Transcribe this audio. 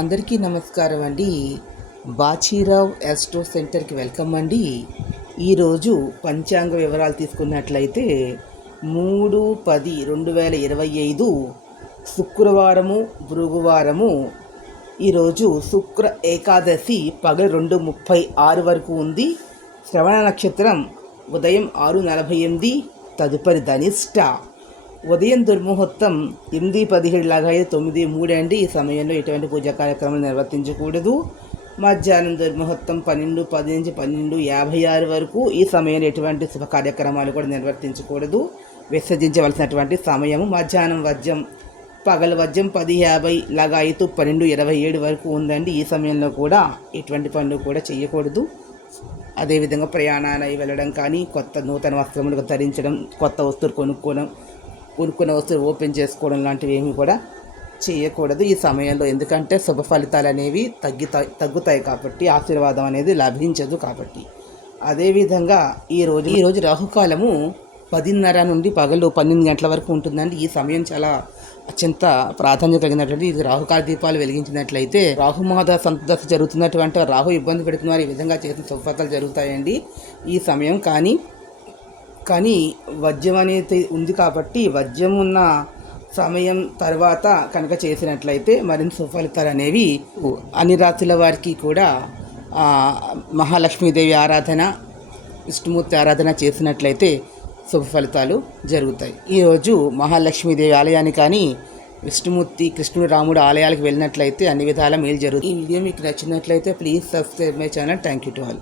అందరికీ నమస్కారం అండి. బాచీరావ్ యాస్ట్రో సెంటర్కి వెల్కమ్ అండి. ఈరోజు పంచాంగ వివరాలు తీసుకున్నట్లయితే 3/10/2025 శుక్రవారము భృగువారము. ఈరోజు శుక్ర ఏకాదశి పగలు 2:36 వరకు ఉంది. శ్రవణ నక్షత్రం ఉదయం 6:48, తదుపరి ధనిష్ట. ఉదయం దుర్ముహూర్తం 8:17 లాగా 9:03 అండి. ఈ సమయంలో ఎటువంటి పూజా కార్యక్రమాలు నిర్వర్తించకూడదు. మధ్యాహ్నం దుర్ముహూర్తం 12:10 నుంచి 12:56 వరకు. ఈ సమయంలో ఎటువంటి శుభ కార్యక్రమాలు కూడా నిర్వర్తించకూడదు. విసర్జించవలసినటువంటి సమయము మధ్యాహ్నం వజ్యం, పగల వజ్యం 10:50 లాగా 12:27 వరకు ఉందండి. ఈ సమయంలో కూడా ఎటువంటి పనులు కూడా చేయకూడదు. అదేవిధంగా ప్రయాణాలు వెళ్ళడం కానీ, నూతన వస్త్రములు ధరించడం, కొత్త వస్తువులు కొనుక్కున్న వస్తువులు ఓపెన్ చేసుకోవడం లాంటివి ఏమీ కూడా చేయకూడదు ఈ సమయంలో. ఎందుకంటే శుభ ఫలితాలు అనేవి తగ్గుతాయి కాబట్టి, ఆశీర్వాదం అనేది లభించదు కాబట్టి. అదేవిధంగా ఈరోజు రాహుకాలము 10:30 నుండి పగలు 12 గంటల వరకు ఉంటుందండి. ఈ సమయం చాలా అత్యంత ప్రాధాన్యత కలిగినటువంటి ఇది రాహుకాల దీపాలు వెలిగించినట్లయితే రాహుమహద సంతదశ జరుగుతున్నటువంటి రాహు ఇబ్బంది పెడుతున్నారు. ఈ విధంగా చేసిన శుభఫలితాలు జరుగుతాయండి ఈ సమయం. కానీ వజ్యం అనేది ఉంది కాబట్టి వజ్యం ఉన్న సమయం తర్వాత కనుక చేసినట్లయితే మరింత సుఫలితాలు అనేవి అన్ని రాత్రుల వారికి కూడా మహాలక్ష్మీదేవి ఆరాధన, విష్ణుమూర్తి ఆరాధన చేసినట్లయితే శుభ ఫలితాలు జరుగుతాయి. ఈరోజు మహాలక్ష్మీదేవి ఆలయాన్ని కానీ, విష్ణుమూర్తి, కృష్ణుడు, రాముడు ఆలయాలకు వెళ్ళినట్లయితే అన్ని విధాల మేలు జరుగుతుంది. ఈ వీడియో మీకు నచ్చినట్లయితే please subscribe my channel. Thank you to all.